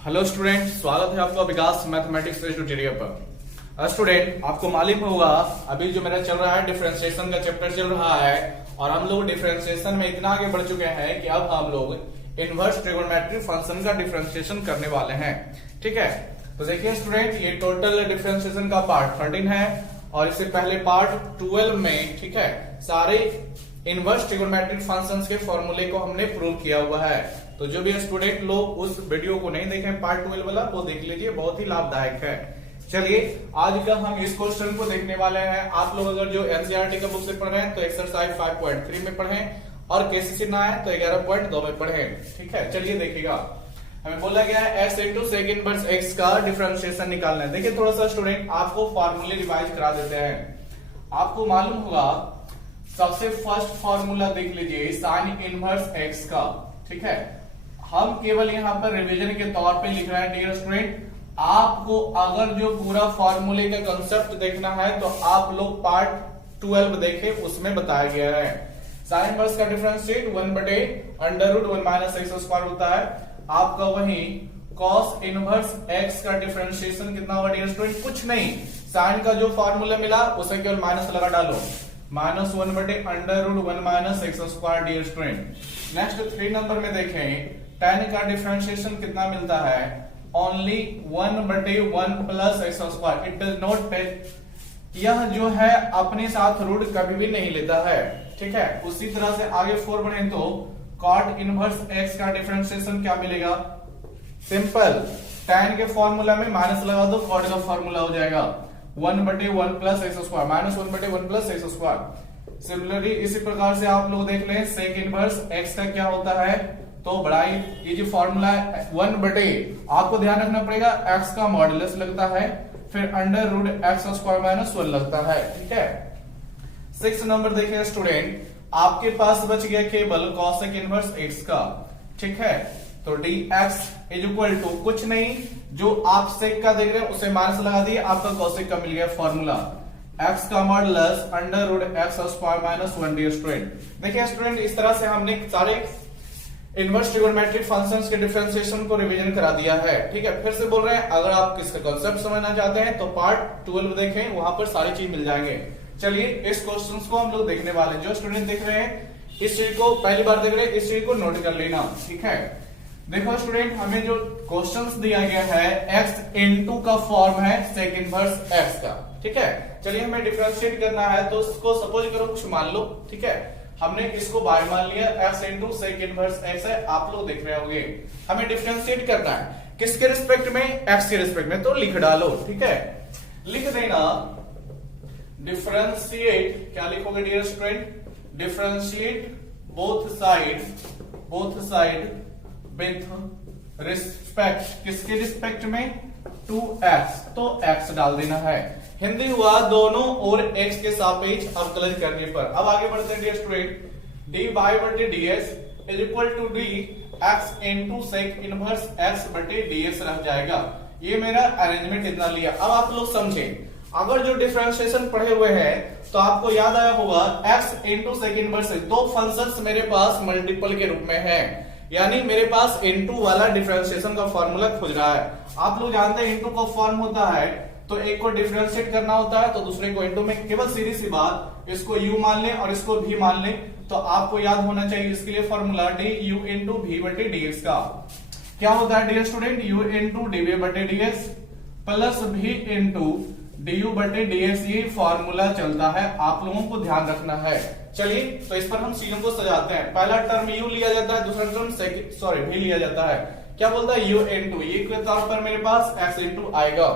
Hello student, स्वागत है आपका विकास मैथमेटिक्स ट्यूटोरियल पर। स्टूडेंट, आपको मालूम होगा अभी जो मेरा चल रहा है डिफरेंशिएशन का चैप्टर चल रहा है और हम लोग डिफरेंशिएशन में इतना आगे बढ़ चुके हैं कि अब हम लोग इनवर्स ट्रिगोनोमेट्रिक फंक्शन का डिफरेंशिएशन करने वाले हैं। ठीक है, तो देखिए स्टूडेंट, ये टोटल डिफरेंशिएशन का पार्ट 13 है और इससे पहले पार्ट 12 में, ठीक है, सारे इनवर्स ट्रिगोनोमेट्रिक फंक्शंस के फॉर्मूले को हमने प्रूव किया हुआ है। तो जो भी स्टूडेंट लोग उस वीडियो को नहीं देखे पार्ट 12 वाला, वो देख लीजिए, बहुत ही लाभदायक है। चलिए आज का हम इस क्वेश्चन को देखने वाले हैं। आप लोग अगर जो एनसीईआरटी का बुक से पढ़ रहे हैं तो एक्सरसाइज 5.3 में पढ़ें और केसीसी ना है तो 11.2 में पढ़ें। ठीक है, चलिए देखिएगा, हमें बोला गया है x into sec inverse x का डिफरेंशिएशन निकालना है। देखिए थोड़ा सा स्टूडेंट आपको फॉर्मूले रिवाइज करा देते हैं। आपको मालूम होगा सबसे फर्स्ट फॉर्मूला देख लीजिए साइन इनवर्स x का। ठीक है, हम केवल यहाँ पर रिवीजन के तौर पे लिख रहे हैं डियर स्टूडेंट। आपको अगर जो पूरा फॉर्मूले का कंसेप्ट देखना है तो आप लोग पार्ट 12 देखें, उसमें बताया गया है। साइन इनवर्स का डिफरेंशिएट 1/√1 माइनस एक्स स्क्वायर होता है। आपका वही कॉस इनवर्स x का डिफरेंशिएशन कितना होगा डियर स्टूडेंट? कुछ नहीं, साइन का जो फॉर्मूला मिला उसे केवल माइनस लगा डालो, -1/√1 minus x square dear student. Next 3 number में देखें, tan का डिफरेंशिएशन कितना मिलता है? Only 1/1 plus x square. It does not take, यह जो है अपने साथ रूट कभी भी नहीं लेता है। ठीक है, उसी तरह से आगे 4 बढ़े तो cot इनवर्स x का डिफरेंशिएशन क्या मिलेगा? सिंपल, tan के फॉर्मूला में माइनस लगा दो, cot का फॉर्मूला हो जाएगा 1/1 plus x square, -1/1 plus x square. Similarly इसी प्रकार से आप लोग देख लें सेक इनवर्स x का क्या होता है, तो बड़ाई ये जो फॉर्मूला है 1/, आपको ध्यान रखना पड़ेगा x का मॉडुलस लगता है, फिर √x² - 1 लगता है। ठीक है, 6 नंबर देखिए स्टूडेंट, आपके पास बच गया केवल कॉसेक इनवर्स x का। ठीक है, तो dx इक्वल टू कुछ नहीं, जो आप सेक का देख रहे हैं उसे माइनस लगा दिए, आपका कॉसेक का मिल गया फॉर्मूला x का मॉडुलस √x² - 1 डियर स्टूडेंट। देखिए स्टूडेंट, इस तरह से हमने सारे इनवर्स ट्रिगोनोमेट्रिक फंक्शंस के डिफरेंशिएशन को रिवीजन करा दिया है। ठीक है, फिर से बोल रहे हैं, अगर आप किसका कांसेप्ट समझना चाहते हैं तो पार्ट 12 देखें, वहां पर सारी चीज मिल जाएंगे। चलिए इस क्वेश्चंस को हम लोग देखने वाले हैं। जो स्टूडेंट देख रहे हैं इस चीज को पहली बार देख रहे हैं, इस चीज को नोट कर लेना। ठीक है, देखो स्टूडेंट, हमें जो क्वेश्चंस दिया गया है x इनटू का फॉर्म है सेक इनवर्स x का। ठीक है, चलिए हमें डिफरेंशिएट करना है तो इसको सपोज करो कुछ मान लो। ठीक है, हमने इसको बाय मान लिया, x into sec inverse x है, आप लोग देख रहे होंगे। हमें डिफरेंशिएट करना है किसके रिस्पेक्ट में? x के रिस्पेक्ट में, तो लिख डालो। ठीक है, लिख देना डिफरेंशिएट, क्या लिखोगे dear student? Differentiate both side with respect, किसके रिस्पेक्ट में? टू x, तो x डाल देना है। हिंदी हुआ दोनों और x के सापेक्ष अवकलन करने पर। अब आगे बढ़ते हैं dear student, dy/ds is equal to dx into sec inverse x/ds रह जाएगा। ये मेरा अरेंजमेंट इतना लिया। अब आप लोग समझें, अगर जो डिफरेंशिएशन पढ़े हुए हैं तो आपको याद आया होगा x इंटू सेक इनवर्स, दो फंक्शंस मेरे पास मल्टीपल के रूप में है, यानी मेरे पास इनटू वाला डिफरेंशिएशन का फॉर्मूला खुज रहा है। आप लोग जानते हैं इनटू का फॉर्म होता है तो एक को डिफरेंशिएट करना होता है तो दूसरे को इनटू में, केवल सीधी सी बात, इसको u मान लें और इसको v मान लें, तो आपको याद होना चाहिए इसके लिए फॉर्मूला du इंटू v/dx का क्या होता है dear student? u into dv/dx plus v into du/dx, ये फॉर्मूला चलता है, आप लोगों को ध्यान रखना है। चलिए तो इस पर हम चीजों को सजाते हैं। पहला टर्म u लिया जाता है, दूसरा टर्म v लिया जाता है। क्या बोलता है? u इंटू, ये के तौर पर मेरे पास x इंटू आएगा,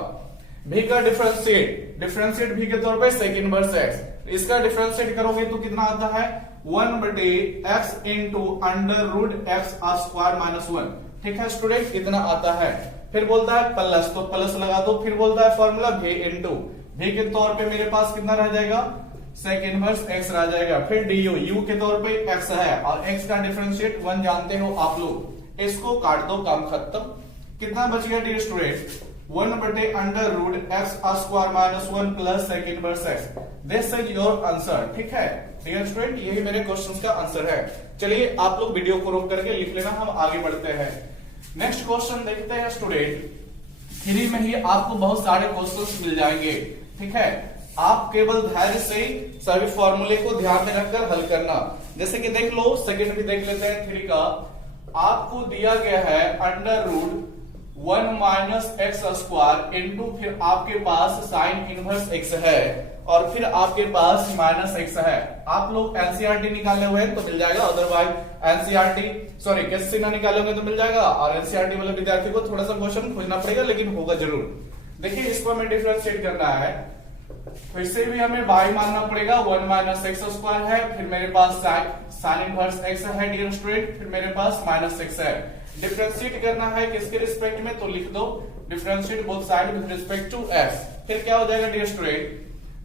v का डिफरेंशिएट v के तौर पर सेक इनवर्स x, इसका डिफरेंशिएट करोगे तो कितना आता है? 1/x into √x² - 1। ठीक है स्टूडेंट, कितना आता है? फिर बोलता है प्लस, तो प्लस लगा दो। फिर बोलता है फॉर्मूला v इंटू, v के तौर पे मेरे पास कितना रह जाएगा? सेक इनवर्स x रह जाएगा। फिर du, u के तौर पे x है और x का डिफरेंशिएट 1 जानते हो आप लोग, इसको काट दो, काम खत्म। कितना बच गया dear student? 1/√x² - 1 plus sec inverse x। This is your answer. ठीक है डियर स्टूडेंट, यही मेरे क्वेश्चन का आंसर है। चलिए आप लोग वीडियो को रोक करके लिख लेना, हम आगे बढ़ते हैं। नेक्स्ट क्वेश्चन देखते हैं स्टूडेंट। 3 में ही आपको बहुत सारे क्वेश्चंस मिल जाएंगे, ठीक है। आप केवल धैर्य से सभी फॉर्मूले को ध्यान में रखकर हल करना। जैसे कि देख लो, सेकंड भी देख लेते हैं 3 का। आपको दिया गया है under root 1 minus x square into फिर आपके पास साइन इनवर्स एक्स है और फिर आपके पास माइनस एक्स है। आप लोग एनसीईआरटी निकाले हुए हैं तो मिल जाएगा, अदरवाइज एनसीईआरटी सॉरी केसीसी ना निकाले होंगे तो मिल जाएगा। और एनसीईआरटी वाले विद्यार्थी को थोड़ा सा क्वेश्चन खोजना पड़ेगा, लेकिन होगा जरूर। देखिए इसको हमें डिफरेंशिएट करना है, तो इससे भी हमें y मानना पड़ेगा। 1 माइनस एक्स स्क्वायर है, फिर मेरे पास साइन इनवर्स एक्स है डियर स्टूडेंट, फिर मेरे पास माइनस एक्स है। डिफरेंशिएट करना है किसके रिस्पेक्ट में, तो लिख दो differentiate both side with respect to x। फिर क्या हो जाएगा डियर स्टूडेंट,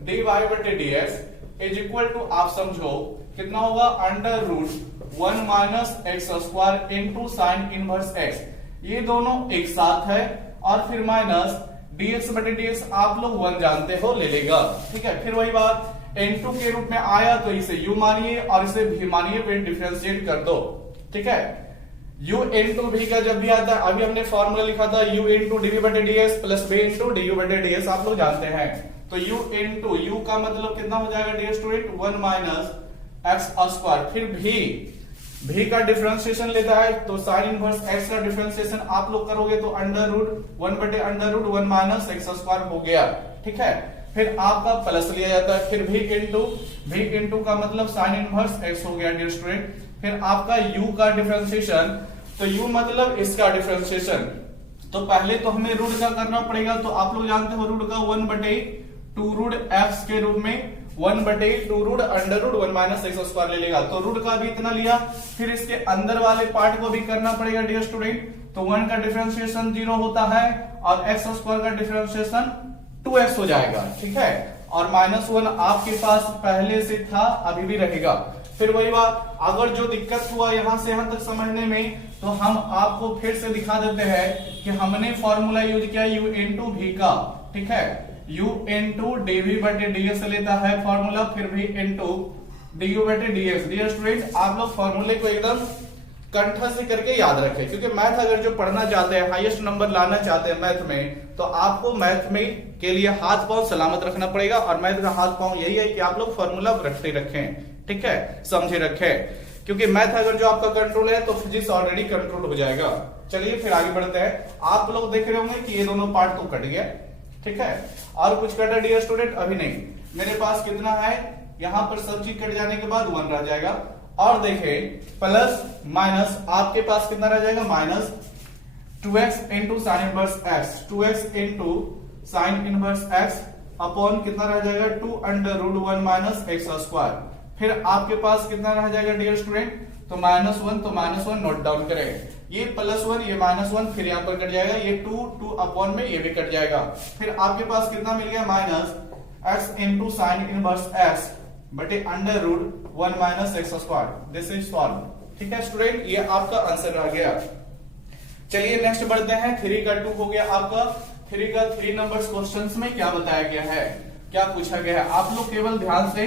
dy बटे dx इज इक्वल टू, आप समझो कितना होगा, under root 1 minus x square into sine inverse x। ये दोनों एक साथ है और फिर माइनस dx बटे dx आप लोग 1 जानते हो, ले लेगा, ठीक है। फिर वही बात n2 के रूप में आया तो इसे u मानिए और इसे v मानिए, फिर डिफरेंशिएट कर दो, ठीक है। u इंटू v का जब भी आता है, अभी हमने फॉर्मूला लिखा था u इंटू dv बटे dx plus v into du बटे dx, आप लोग जानते हैं। तो u इंटू u का मतलब कितना हो जाएगा dear student, 1 minus x square, फिर v का डिफरेंशिएशन लेता है तो साइन इनवर्स x का डिफरेंशिएशन आप लोग करोगे तो अंडर रूट 1 बटे under root 1 minus x square हो गया, ठीक है। फिर आपका प्लस लिया जाता है, फिर v इंटू का मतलब साइन इनवर्स x हो गया डियर स्टूडेंट। फिर आपका u का डिफरेंशिएशन, तो u मतलब इसका डिफरेंशिएशन, तो पहले तो हमें रूट का करना पड़ेगा। तो आप लोग जानते हो रूट का 1 बटे 2 रूट x के रूप में 1 बटे 2 root under root 1 minus x square ले लेगा, तो रूट का भी इतना लिया। फिर इसके अंदर वाले पार्ट को भी करना पड़ेगा डियर स्टूडेंट, तो 1 का डिफरेंशिएशन 0 होता है और एक्स स्क्वायर का डिफरेंशिएशन 2x हो जाएगा, ठीक है। और -1 आपके पास पहले से था, अभी भी रहेगा। फिर वही बात, अगर जो दिक्कत हुआ यहां से यहां तक समझने में, तो हम आपको फिर से दिखा देते हैं कि हमने फॉर्मूला यूज किया u इंटू v का, ठीक है। u इंटू dv बटे dx लेता है फॉर्मूला, फिर v इंटू du बटे dx। डियर स्टूडेंट आप लोग फॉर्मूले को एकदम कंठ से करके याद रखें, क्योंकि मैथ अगर जो पढ़ना चाहते हैं, हाईएस्ट नंबर लाना चाहते हैं मैथ में, तो आपको मैथ में के लिए हाथ पांव सलामत रखना पड़ेगा। और मैथ का हाथ पांव यही है कि आप लोग फॉर्मूला रखते रखें, ठीक है, समझे रखें, क्योंकि मैथ अगर जो आपका कंट्रोल है तो फिजिक्स ऑलरेडी कंट्रोल हो जाएगा। चलिए फिर आगे बढ़ते हैं। आप लोग देख रहे होंगे कि ये दोनों पार्ट तो कट गया, ठीक है। और कुछ कटा डियर स्टूडेंट, अभी नहीं। मेरे पास कितना है, यहां पर सब चीज कट जाने के बाद 1 रह जाएगा। और देखें प्लस माइनस आपके पास कितना रह जाएगा, minus 2x into sine inverse x, 2x into sine inverse x upon कितना रह जाएगा, 2 under root 1 minus x square. फिर आपके पास कितना रह जाएगा डियर स्टूडेंट, तो -1, तो -1 नोट डाउन करें। ये +1 ये -1 फिर यहाँ पर कट जाएगा, ये 2 अपॉन में ये भी कट जाएगा। फिर आपके पास कितना मिल गया, minus x into sine inverse x बटे under root 1 minus x square. This is solve, ठीक है स्टूडेंट, ये आपका आंसर रह गया। चलिए नेक्स्ट बढ़ते हैं। 3 का 2 हो गया आपका। 3 का 3 नंबर क्वेश्चंस में क्या बताया गया है, क्या पूछा गया है, आप लोग केवल ध्यान से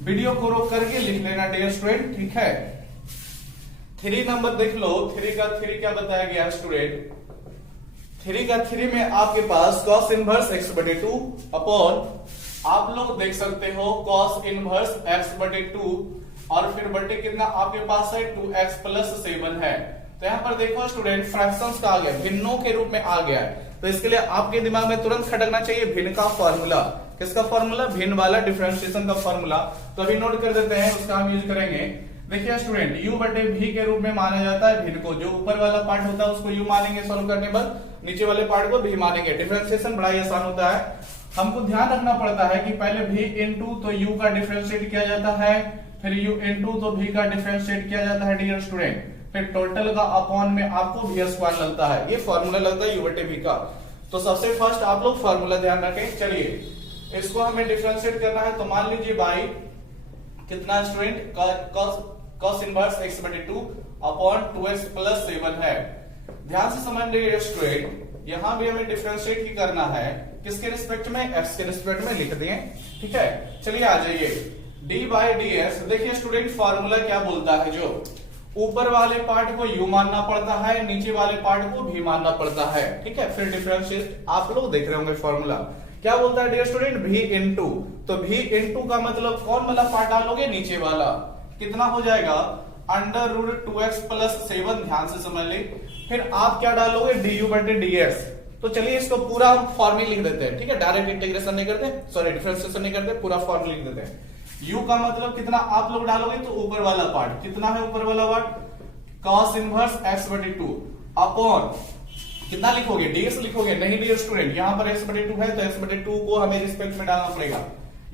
वीडियो को रोक करके लिख लेना डियर स्टूडेंट, ठीक है। 3 नंबर देख लो। 3 का 3 क्या बताया गया है स्टूडेंट, 3 का 3 में आपके पास cos इनवर्स x बटे 2 अपॉन आप लोग देख सकते हो cos इनवर्स x बटे 2 और फिर बटे कितना आपके पास है 2x प्लस 7 है। तो यहाँ पर देखो स्टूडेंट फ्रैक्शंस का आ गया, भिन्नों के रूप में आ गया है। तो इसके लिए आपके दिमाग में तुरंत खटकना चाहिए भिन्न का फॉर्मूला। किसका फॉर्मूला, भिन्न वाला डिफरेंशिएशन का फॉर्मूला। तो अभी नोट कर देते हैं, उसका हम यूज करेंगे। देखिए स्टूडेंट u बटे v के रूप में माना जाता है भिन्न को, जो ऊपर वाला पार्ट होता है उसको u मानेंगे सॉल्व करने पर, नीचे वाले पार्ट को v मानेंगे। डिफरेंशिएशन बड़ा ही आसान होता है। हमको ध्यान रखना पड़ता है कि पहले v इंटू तो u का डिफरेंशिएट किया जाता है, फिर u इंटू तो v का डिफरेंशिएट किया जाता है डियर स्टूडेंट, फिर टोटल का अपॉन में आपको v स्क्वायर लगता है। ये फॉर्मूला लगता है u बटे v का। तो सबसे फर्स्ट आप लोग फॉर्मूला ध्यान रखें। चलिए इसको हमें डिफरेंशिएट करना है, तो मान लीजिए बाई कितना स्टूडेंट, cos इनवर्स x बटे 2 अपॉन 2x प्लस 7 है। ध्यान से समझ लीजिए स्टूडेंट, यहां भी हमें डिफरेंशिएट ही करना है, किसके रिस्पेक्ट में, x के रिस्पेक्ट में लिख दिए, ठीक है। चलिए आ जाइए d बाई ds। देखिए स्टूडेंट फॉर्मूला क्या बोलता है, जो ऊपर वाले पार्ट को u मानना पड़ता है, नीचे वाले पार्ट को v मानना पड़ता है, ठीक है। फिर डिफरेंशिएट आप लोग देख रहे होंगे फॉर्मूला क्या बोलता है डियर स्टूडेंट, v इनटू, तो v इनटू का मतलब कौन वाला पार्ट डालोगे, नीचे वाला, कितना हो जाएगा अंडर रूट 2x प्लस 7, ध्यान से समझ ले। फिर आप क्या डालोगे du बटे dx। तो चलिए इसको पूरा हम फॉर्मूला लिख देते हैं, ठीक है, डायरेक्ट इंटीग्रेशन नहीं करते, सॉरी डिफरेंशिएशन नहीं करते, पूरा फॉर्मूला लिख देते हैं। u का मतलब कितना आप लोग डालोगे, तो ऊपर वाला पार्ट कितना है, ऊपर वाला पार्ट cos इनवर्स x बटे 2 अपॉन कितना लिखोगे, ds लिखोगे, नहीं डियर स्टूडेंट, यहां पर x बटे 2 है तो x बटे 2 को हमें रिस्पेक्ट में डालना पड़ेगा,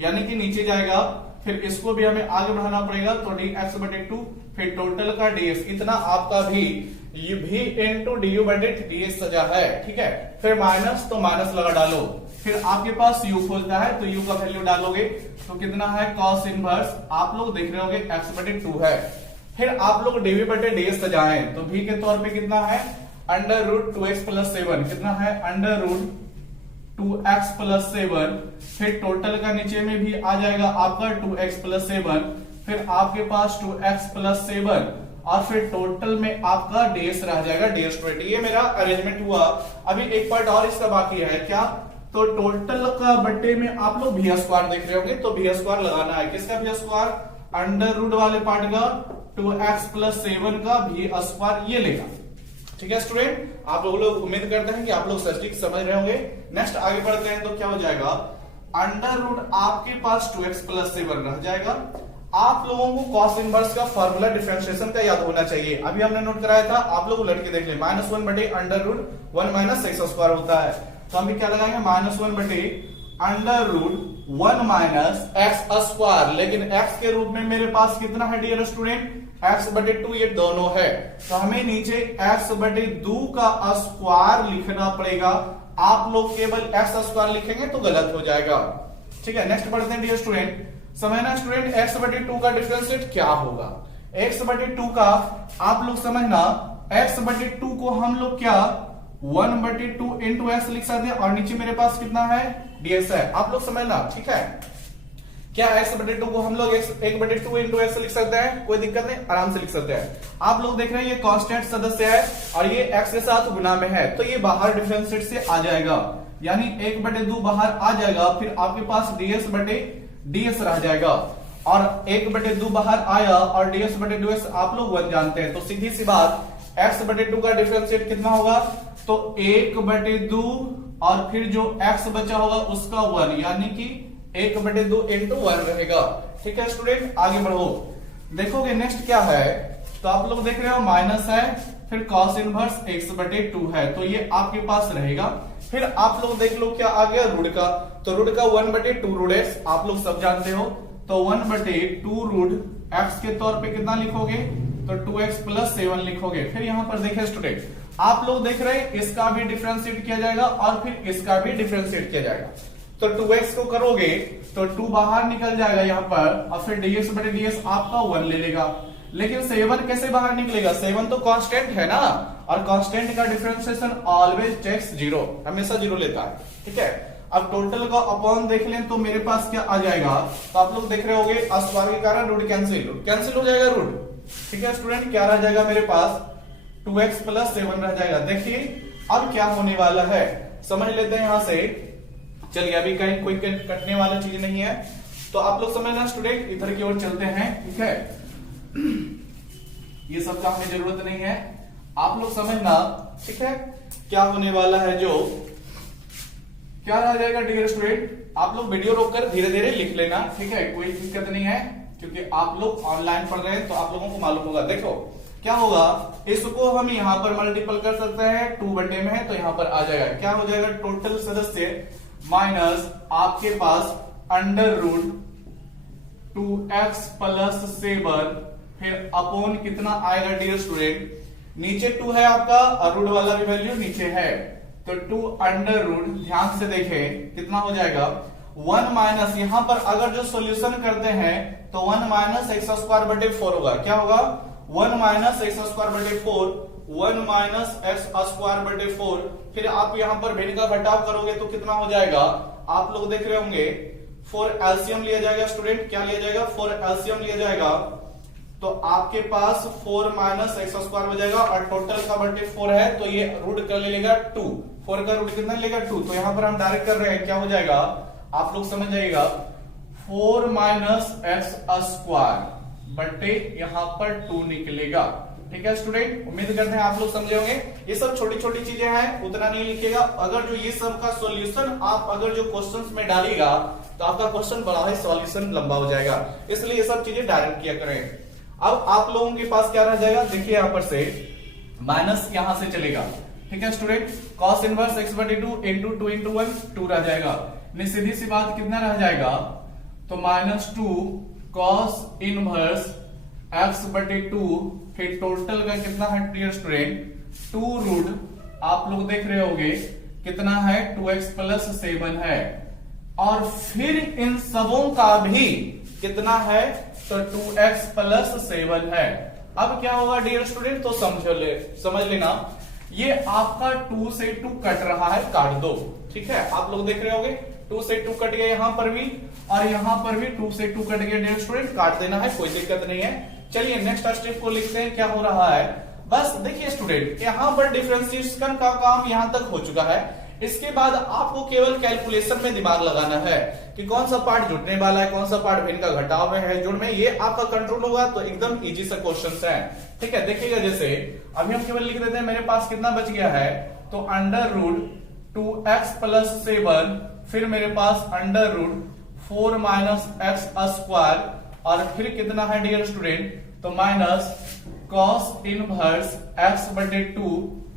यानी कि नीचे जाएगा, फिर इसको भी हमें आगे बढ़ाना पड़ेगा, तो dx बटे 2, फिर टोटल का ds, इतना आपका भी v इनटू du बटे ds सजा है, ठीक है। फिर माइनस, तो माइनस लगा डालो, फिर आपके पास u खोजता है तो u का वैल्यू डालोगे, तो कितना है cos इनवर्स, आप लोग देख रहे होंगे x बटे 2 है। फिर आप लोग dv बटे ds सजाएं, तो v के तौर पे कितना है अंडर रूट 2x प्लस 7, कितना है अंडर रूट 2x प्लस 7, फिर टोटल का नीचे में भी आ जाएगा आपका 2x प्लस 7, फिर आपके पास 2x प्लस 7, और फिर टोटल में आपका ds रह जाएगा डियर स्टूडेंट। ये मेरा अरेंजमेंट हुआ। अभी एक पार्ट और इसका बाकी है, क्या, तो टोटल का बट्टे में आप लोग v स्क्वायर देख रहे होंगे, तो v स्क्वायर लगाना है, किसका v स्क्वायर, अंडर रूट वाले पार्ट का 2x प्लस 7 का v स्क्वायर ये लेगा, ठीक है स्टूडेंट। आप लोग उम्मीद करते हैं कि आप लोग सटीक समझ रहे होंगे। नेक्स्ट आगे बढ़ते हैं, तो क्या हो जाएगा अंडर रूट आपके पास 2x प्लस 7 रह जाएगा। आप लोगों को cos इनवर्स का फॉर्मूला डिफरेंशिएशन का याद होना चाहिए, अभी हमने नोट कराया था, आप लोग उलट के देख ले, -1 बटे under root 1 minus x square होता है, तो हम क्या लगाएंगे -1 बटे under root 1 minus x square, लेकिन x के रूप में मेरे पास कितना है डियर स्टूडेंट, x बटे 2, ये दोनों है, तो हमें नीचे x बटे 2 का स्क्वायर लिखना पड़ेगा। आप लोग केवल x स्क्वायर लिखेंगे तो गलत हो जाएगा, ठीक है। नेक्स्ट बढ़ते हैं डियर स्टूडेंट, समझना स्टूडेंट x बटे 2 का डिफरेंशिएट क्या होगा। x बटे 2 का आप लोग समझना, x बटे 2 को हम लोग क्या 1 बटे 2 इंटू x लिख सकते हैं, और नीचे मेरे पास कितना है ds है, आप लोग समझना, ठीक है। क्या x बटे 2 को हम लोग 1 बटे 2 इंटू x लिख सकते हैं, कोई दिक्कत नहीं, आराम से लिख सकते हैं। आप लोग देख रहे हैं ये कांस्टेंट सदस्य है और ये x के साथ गुना में है, तो ये बाहर डिफरेंशिएट से आ जाएगा, यानी 1 बटे 2 बाहर आ जाएगा, फिर आपके पास ds बटे ds रह जाएगा, और 1 बटे 2 बाहर आया और ds बटे ds आप लोग 1 जानते हैं, तो सीधी सी बात x बटे 2 का डिफरेंशिएट कितना होगा, तो 1 बटे 2 और फिर जो x बचा होगा उसका 1, यानी कि 1 बटे 2 इंटू 1 रहेगा, ठीक है स्टूडेंट। आगे बढ़ो, देखोगे नेक्स्ट क्या है, तो आप लोग देख रहे हो माइनस है, फिर cos इनवर्स x बटे 2 है, तो ये आपके पास रहेगा। फिर आप लोग देख लो क्या आ गया रूट का, तो रूट का 1 बटे 2 रूट x आप लोग सब जानते हो, तो 1 बटे 2 रूट x के तौर पे कितना लिखोगे, तो 2x प्लस 7 लिखोगे। फिर यहां पर देखिए स्टूडेंट, आप लोग देख रहे हैं इसका भी डिफरेंशिएट किया जाएगा और फिर इसका भी डिफरेंशिएट किया जाएगा, तो 2x को करोगे तो 2 बाहर निकल जाएगा यहाँ पर, और फिर dx बटे ds आपका 1 ले लेगा, लेकिन 7 कैसे बाहर निकलेगा, 7 तो कांस्टेंट है ना, और कांस्टेंट का डिफरेंशिएशन ऑलवेज टेक्स 0, हमेशा 0 लेता है, ठीक है। अब टोटल का अपॉन देख लें तो मेरे पास क्या आ जाएगा, तो आप लोग देख रहे होंगे स्क्वायर के कारण रूट कैंसिल हो जाएगा रूट, ठीक है स्टूडेंट। क्या रह जाएगा मेरे पास 2x प्लस 7 रह जाएगा। देखिए अब क्या होने वाला है, समझ लेते हैं यहां से, चलिए अभी कहीं कोई कटने वाला चीज नहीं है, तो आप लोग समझना स्टूडेंट, इधर की ओर चलते हैं, ठीक है। ये सब का हमें जरूरत नहीं है, आप लोग समझना, ठीक है। क्या होने वाला है, जो क्या रह जाएगा डियर स्टूडेंट, आप लोग वीडियो रोककर धीरे धीरे लिख लेना, ठीक है, कोई दिक्कत नहीं है, क्योंकि आप लोग ऑनलाइन पढ़ रहे हैं तो आप लोगों को मालूम होगा। देखो क्या होगा, इसको हम यहाँ पर मल्टीपल कर सकते हैं, 2 बटे में है तो यहाँ पर आ जाएगा, क्या हो जाएगा टोटल सदस्य माइनस आपके पास अंडर रूट 2x प्लस 7, फिर अपॉन कितना आएगा डियर स्टूडेंट, नीचे 2 है आपका और रूट वाला भी वैल्यू नीचे है, तो 2 अंडर रूट, ध्यान से देखें कितना हो जाएगा 1 माइनस, यहां पर अगर जो सॉल्यूशन करते हैं तो 1 माइनस एक्स स्क्वायर बटे 4 होगा, क्या होगा 1 माइनस एक्स स्क्वायर बटे 4, 1 माइनस एक्स स्क्वायर बटे 4, फिर आप यहां पर भिन्न का घटाव करोगे तो कितना हो जाएगा, आप लोग देख रहे होंगे 4 एलसीएम लिया जाएगा स्टूडेंट, क्या लिया जाएगा 4 एलसीएम लिया जाएगा, तो आपके पास 4 माइनस एक्स स्क्वायर हो जाएगा, और टोटल का बटे 4 है तो ये रूट कर लेगा 2, 4 का रूट कितना लेगा 2, तो यहां पर हम डायरेक्ट कर रहे हैं, क्या हो जाएगा आप लोग समझ जाइएगा 4 माइनस एक्स स्क्वायर बटे यहां पर 2 निकलेगा। ठीक है स्टूडेंट, उम्मीद करते हैं आप लोग समझे होंगे। ये सब छोटी छोटी चीजें हैं, उतना नहीं लिखिएगा। अगर जो ये सब का सॉल्यूशन आप अगर जो क्वेश्चंस में डालिएगा तो आपका क्वेश्चन बड़ा है, सॉल्यूशन लंबा हो जाएगा, इसलिए ये सब चीजें डायरेक्ट किया करें। अब आप लोगों के पास क्या रह जाएगा, देखिए यहां पर से माइनस यहां से चलेगा। ठीक है स्टूडेंट, cos इनवर्स x बटे 2 इंटू 2 इंटू 1 2 रह जाएगा। सीधी सी बात कितना रह जाएगा, तो -2 cos इनवर्स x बटे 2, फिर टोटल का कितना है डियर स्टूडेंट 2 रूट, आप लोग देख रहे होंगे कितना है 2x प्लस 7 है, और फिर इन सबों का भी कितना है तो 2x प्लस 7 है। अब क्या होगा डियर स्टूडेंट, तो समझ लेना ये आपका 2 से 2 कट रहा है, काट दो। ठीक है, आप लोग देख रहे होंगे 2 से 2 कट गया यहां पर भी, और यहां पर भी 2 से 2 कट गया डियर स्टूडेंट, काट देना है, कोई दिक्कत नहीं है। चलिए नेक्स्ट स्टेप को लिखते हैं, क्या हो रहा है। बस देखिए स्टूडेंट, यहां पर डिफरेंशिएशन का काम यहां तक हो चुका है। इसके बाद आपको केवल कैलकुलेशन में दिमाग लगाना है कि कौन सा पार्ट जुड़ने वाला है, कौन सा पार्ट भिन्न का घटाव में है, जुड़ में, ये आपका कंट्रोल होगा तो एकदम इजी सा क्वेश्चन है। ठीक है, देखिएगा जैसे अभी हम केवल लिख देते हैं, मेरे पास कितना बच गया है तो अंडर रूट 2x प्लस 7, फिर मेरे पास under root 4 minus x square, और फिर कितना है डियर स्टूडेंट तो माइनस cos इनवर्स x बटे 2,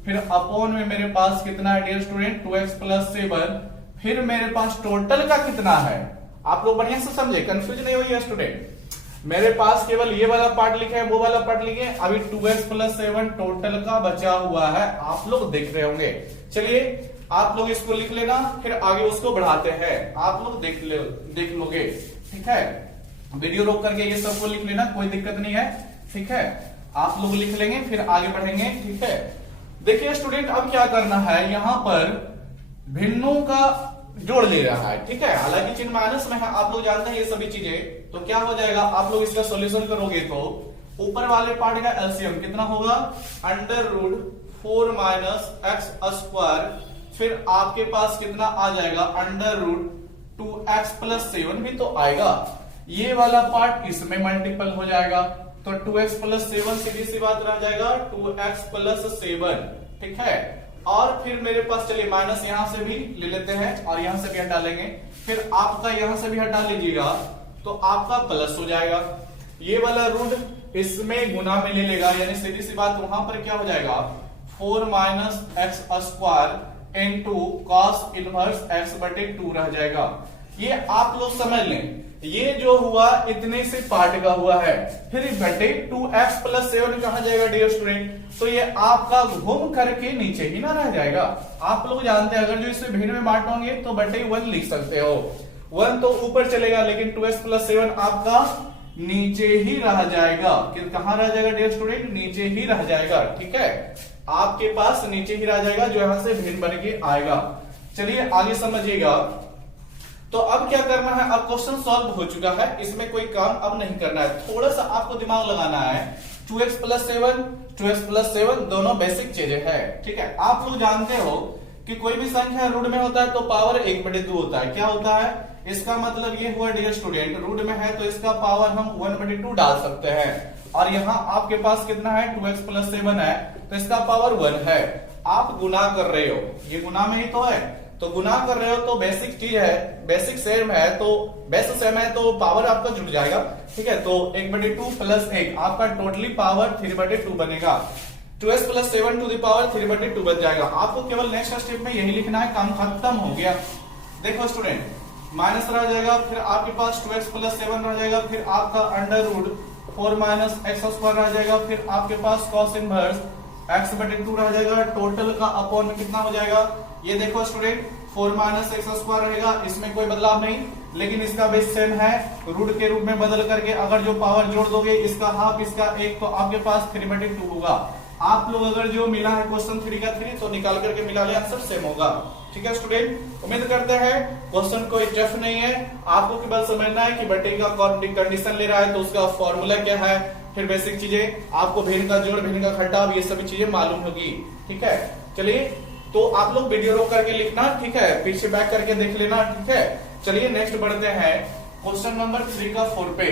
फिर अपॉन में मेरे पास कितना है डियर स्टूडेंट 2x प्लस 7, फिर मेरे पास टोटल का कितना है, आप लोग बढ़िया से समझे, कंफ्यूज नहीं हुई है स्टूडेंट। मेरे पास केवल ये वाला पार्ट लिखे है, वो वाला पार्ट लिखे, अभी 2x प्लस 7 टोटल का बचा हुआ है, आप लोग देख रहे होंगे। चलिए आप लोग इसको लिख लेना, फिर आगे उसको बढ़ाते हैं, आप लोग देख लोगे। ठीक है, वीडियो रोक करके ये सबको लिख लेना, कोई दिक्कत नहीं है। ठीक है, आप लोग लिख लेंगे फिर आगे बढ़ेंगे। ठीक है, देखिए स्टूडेंट अब क्या करना है, यहां पर भिन्नों का जोड़ ले रहा है। ठीक है, हालांकि चिन्ह माइनस में है, आप लोग जानते हैं ये सभी चीजें, तो क्या हो जाएगा, आप लोग इसका सॉल्यूशन करोगे तो ऊपर वाले पार्ट का एलसीएम कितना होगा under root 4 minus x square, फिर आपके पास कितना आ जाएगा अंडर रूट 2x प्लस 7 भी तो आएगा, ये वाला पार्ट इसमें मल्टीपल हो जाएगा, तो 2x प्लस 7 सीधी सी बात रह जाएगा 2x प्लस 7। ठीक है, और फिर मेरे पास चलिए माइनस यहां से भी ले लेते हैं और यहां से भी हटा लेंगे, फिर आपका यहां से भी हटा लीजिएगा तो आपका प्लस हो जाएगा, ये वाला रूट इसमें गुना में ले लेगा, यानी सीधी सी बात वहां पर क्या हो जाएगा 4 minus x square into cos inverse x बटे 2 रह जाएगा। ये आप लोग समझ लें, ये जो हुआ इतने से पार्ट का हुआ है, फिर बटे 2x प्लस 7 कहां जाएगा डियर स्टूडेंट, तो ये आपका घूम करके नीचे ही ना रह जाएगा। आप लोग जानते हैं अगर जो इसे भिन्न में बांटोगे तो बटे 1 लिख सकते हो, 1 तो ऊपर चलेगा लेकिन 2x प्लस 7 आपका नीचे ही रह जाएगा। कहां रह जाएगा डियर स्टूडेंट, नीचे ही रह जाएगा। ठीक है, आपके पास नीचे ही रह जाएगा, जो यहां से भिन्न बन के आएगा। चलिए आगे समझिएगा, तो अब क्या करना है, अब क्वेश्चन सॉल्व हो चुका है, इसमें कोई काम अब नहीं करना है, थोड़ा सा आपको दिमाग लगाना है। 2x प्लस 7 2x प्लस 7 दोनों बेसिक चीजें है। ठीक है, आप लोग जानते हो कि कोई भी संख्या रूट में होता है तो पावर 1 बटे 2 होता है, क्या होता है, इसका मतलब ये हुआ डियर स्टूडेंट रूट में है तो इसका पावर हम 1 बटे 2 डाल सकते हैं, और यहाँ आपके पास कितना है 2x प्लस 7 है तो इसका पावर 1 है। आप गुना कर रहे हो, ये गुना में ही तो है, तो गुना कर रहे हो तो बेसिक चीज है, बेसिक सेम है तो बेस सेम है तो पावर आपका जुड़ जाएगा। ठीक है, तो 1 बटे 2 प्लस 1 आपका टोटली पावर 3 बटे 2 बनेगा, 2x plus 7 to the power 3 बटे 2 बन जाएगा। आपको केवल नेक्स्ट स्टेप में यही लिखना है, काम खत्म हो गया। देखो स्टूडेंट माइनस रह जाएगा, फिर आपके पास 2x प्लस 7 रह जाएगा, फिर आपका under root 4 minus x square रह जाएगा, फिर आपके पास कॉस इनवर्स x बटे 2 रह जाएगा, टोटल का अपॉन में कितना हो जाएगा, ये देखो स्टूडेंट 4 माइनस एक्स स्क्वायर रहेगा, इसमें कोई बदलाव नहीं, लेकिन इसका बेस सेम है, रूट के रूप में बदल करके अगर जो पावर जोड़ दोगे इसका हाफ इसका 1 तो आपके पास 3 बटे 2 होगा। आप लोग अगर जो मिला है क्वेश्चन 3 का 3 तो निकाल करके मिला ले, आंसर सेम होगा। ठीक है स्टूडेंट, उम्मीद करते हैं क्वेश्चन कोई टफ नहीं है, आपको केवल समझना है कि बटे का कंडीशन ले रहा है तो उसका फॉर्मूला क्या है, फिर बेसिक चीजें आपको भिन्न का जोड़, भिन्न का घटाव, ये सभी चीजें मालूम होगी। ठीक है, चलिए तो आप लोग वीडियो रोक करके लिखना, ठीक है, पीछे बैक करके देख लेना। ठीक है, चलिए नेक्स्ट बढ़ते हैं क्वेश्चन नंबर 3 का 4 पे।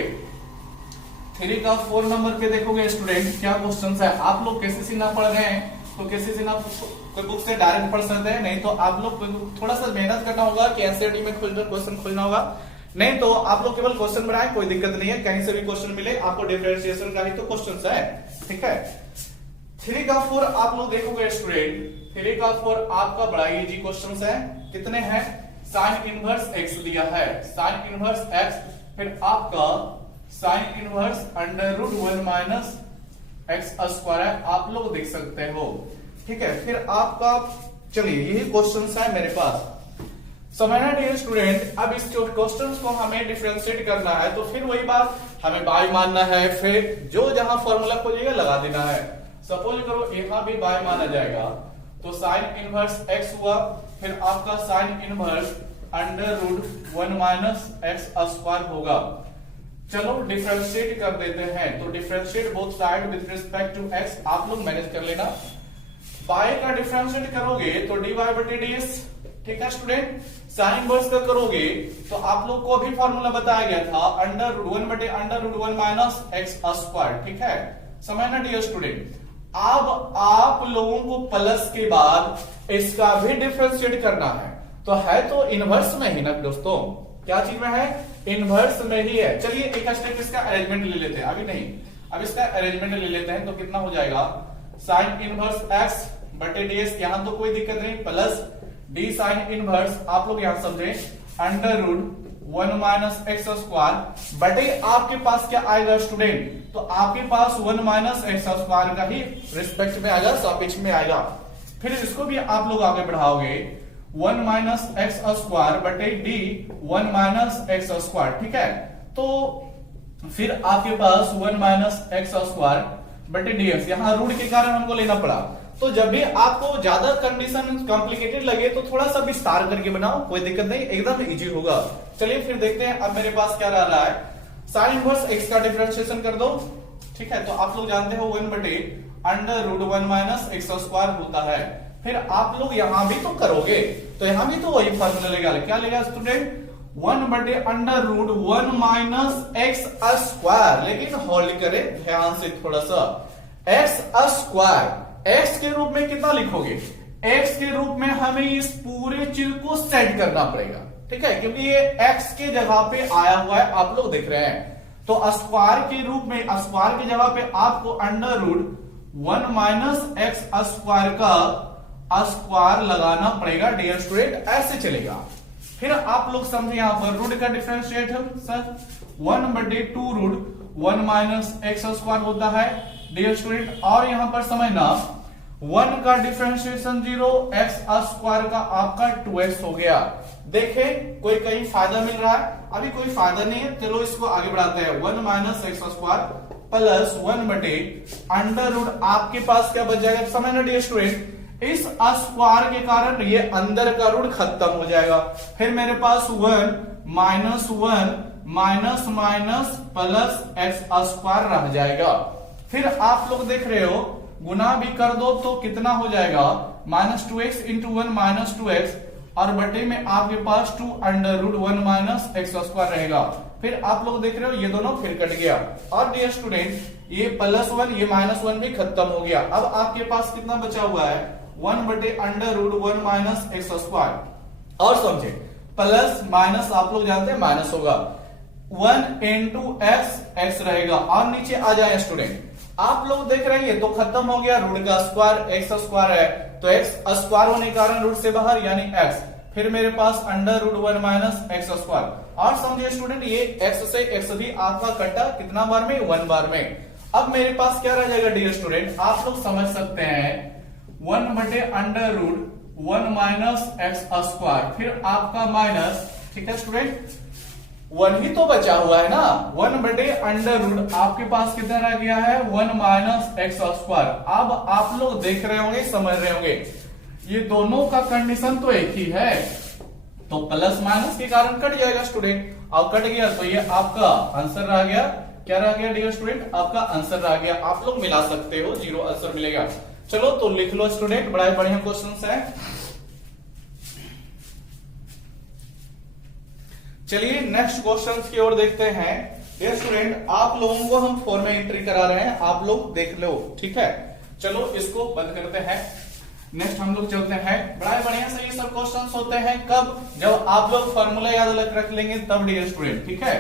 3 का 4 नंबर पे देखोगे स्टूडेंट क्या क्वेश्चन है। आप लोग केसीसी ना पढ़ रहे हैं तो केसीसी ना कोई बुक से डायरेक्ट पढ़ सकते हैं, नहीं तो आप लोग थोड़ा सा मेहनत करना होगा कि एनसीईआरटी में क्वेश्चन खोजना होगा, नहीं तो आप लोग केवल क्वेश्चन बनाए, कोई दिक्कत नहीं है, कहीं से भी क्वेश्चन मिले आपको, डिफरेंशिएशन का ही तो क्वेश्चन है। ठीक है, 3 का 4 आप लोग देखोगे स्टूडेंट, 3 का 4 आपका बड़ा इजी क्वेश्चन है। कितने हैं, साइन इनवर्स एक्स दिया है, साइन इनवर्स एक्स, फिर आपका sine inverse under root 1 minus x square है, आप लोग देख सकते हो। ठीक है, फिर आपका चलिए यही क्वेश्चन है मेरे पास। समझना डियर स्टूडेंट, अब इस क्वेश्चन को हमें डिफरेंशिएट करना है तो फिर वही बात, हमें बाय मानना है, फिर जो जहां फॉर्मूला खोजिएगा लगा देना है। सपोज करो यहां भी बाय माना जाएगा तो साइन इनवर्स एक्स हुआ, फिर आपका sine inverse under root 1 minus x square होगा। चलो डिफरेंशिएट कर देते हैं, तो differentiate both side with respect to x, आप लोग मैनेज कर लेना। बाय का डिफरेंशिएट करोगे तो dy बटे dx, ठीक है स्टूडेंट। साइन इनवर्स का करोगे तो आप लोग को अभी फॉर्मूला बताया गया था अंडर रूट 1 बटे under root 1 minus x square. ठीक है, समझना डियर स्टूडेंट। अब आप लोगों को प्लस के बाद इसका भी डिफरेंशिएट करना है, तो इनवर्स में ही ना दोस्तों, क्या चीज में है, इनवर्स में ही है। चलिए एक स्टेप इसका अरेंजमेंट ले लेते हैं, अभी नहीं, अब इसका अरेंजमेंट ले लेते हैं, तो कितना हो जाएगा, साइन इनवर्स एक्स बटे डीएक्स, यहां तो कोई दिक्कत नहीं, प्लस डी साइन इनवर्स, आप लोग यहां समझे, under root 1 minus x square बटे आपके पास क्या आएगा स्टूडेंट, तो आपके पास 1 माइनस एक्स स्क्वायर का ही रिस्पेक्ट में आएगा, सापेक्ष में आएगा। फिर इसको भी आप लोग आगे बढ़ाओगे, 1 माइनस एक्स स्क्वायर बटे डी 1 माइनस एक्स स्क्वायर। ठीक है, तो फिर आपके पास 1 माइनस एक्स स्क्वायर बटे डीएक्स, यहां रूट के कारण हमको लेना पड़ा, तो जब भी आपको ज्यादा कंडीशन कॉम्प्लिकेटेड लगे तो थोड़ा सा विस्तार करके बनाओ, कोई दिक्कत नहीं, एकदम इजी होगा। चलिए फिर देखते हैं, अब मेरे पास क्या रह रहा है, साइन इनवर्स एक्स का डिफरेंशिएशन कर दो। ठीक है, तो आप लोग जानते हो 1 बटे under root 1 minus x square होता है। फिर आप लोग यहां भी तो करोगे, तो यहां भी तो वही फॉर्मूला लेगा, क्या लेगा स्टूडेंट, 1 बटे under root 1 minus x square, लेकिन होल्ड करे ध्यान से थोड़ा सा, एक्स स्क्वायर एक्स के रूप में कितना लिखोगे, एक्स के रूप में हमें इस पूरे चीज को सेट करना पड़ेगा। ठीक है, क्योंकि ये एक्स के जगह पे आया हुआ है, आप लोग देख रहे हैं, तो स्क्वायर के रूप में, स्क्वायर की जगह पे आपको under root 1 minus x square का स्क्वायर लगाना पड़ेगा डियर स्टूडेंट, ऐसे चलेगा। फिर आप लोग समझे यहां पर रूट का डिफरेंशिएट सर 1 बटे 2 रूट 1 माइनस एक्स स्क्वायर होता है डियर स्टूडेंट, और यहां पर समझना 1 का डिफरेंशिएशन 0, एक्स स्क्वायर का आपका 2x हो गया। देखें कोई कहीं फायदा मिल रहा है, अभी कोई फायदा नहीं है, चलो इसको आगे बढ़ाते हैं, 1 माइनस एक्स स्क्वायर प्लस 1 बटे अंडर रूट, आपके पास क्या बच जाएगा, समझना डियर स्टूडेंट, इस स्क्वायर के कारण ये अंदर का रूट खत्म हो जाएगा, फिर मेरे पास 1 minus 1 minus minus plus x square रह जाएगा। फिर आप लोग देख रहे हो, गुना भी कर दो तो कितना हो जाएगा, minus 2x into 1 minus 2x, और बटे में आपके पास 2 under root 1 minus x square रहेगा। फिर आप लोग देख रहे हो ये दोनों फिर कट गया, और डियर स्टूडेंट ये प्लस 1 ये माइनस 1 भी खत्म हो गया। अब आपके पास कितना बचा हुआ है, 1 बटे under root 1 minus x square, और समझे प्लस माइनस आप लोग जानते हैं माइनस होगा, 1 इंटू एक्स रहेगा, और नीचे आ जाए स्टूडेंट, आप लोग देख रहे हैं ये तो खत्म हो गया, रूट का स्क्वायर एक्स स्क्वायर है, तो एक्स स्क्वायर होने के कारण रूट से बाहर यानी एक्स, फिर मेरे पास under root 1 minus x square, और समझिए स्टूडेंट ये एक्स से एक्स भी आपका कटा कितना बार में, 1 बार में। अब मेरे पास क्या रह जाएगा डियर स्टूडेंट, आप लोग समझ सकते हैं 1 बटे under root 1 minus x square, फिर आपका माइनस, ठीक है स्टूडेंट, 1 ही तो बचा हुआ है ना, 1 बटे अंडर रूट आपके पास कितना रह गया है, 1 माइनस एक्स स्क्वायर। अब आप लोग देख रहे होंगे, समझ रहे होंगे, ये दोनों का कंडीशन तो एक ही है, तो प्लस माइनस के कारण कट जाएगा स्टूडेंट, और कट गया तो ये आपका आंसर रह गया क्या रह गया डियर स्टूडेंट, आपका आंसर रह गया। आप लोग मिला सकते हो, 0 आंसर मिलेगा। चलो तो लिख लो स्टूडेंट, बड़ा बढ़िया क्वेश्चन है। चलिए नेक्स्ट क्वेश्चन की ओर देखते हैं। डियर स्टूडेंट, आप लोगों को हम फॉर्म में एंट्री करा रहे हैं, आप लोग देख लो, ठीक है। चलो इसको बंद करते हैं, नेक्स्ट हम लोग चलते हैं। बड़ा बढ़िया से ये सब क्वेश्चंस होते हैं कब, जब आप लोग फार्मूला याद रख लेंगे तब डियर स्टूडेंट, ठीक है।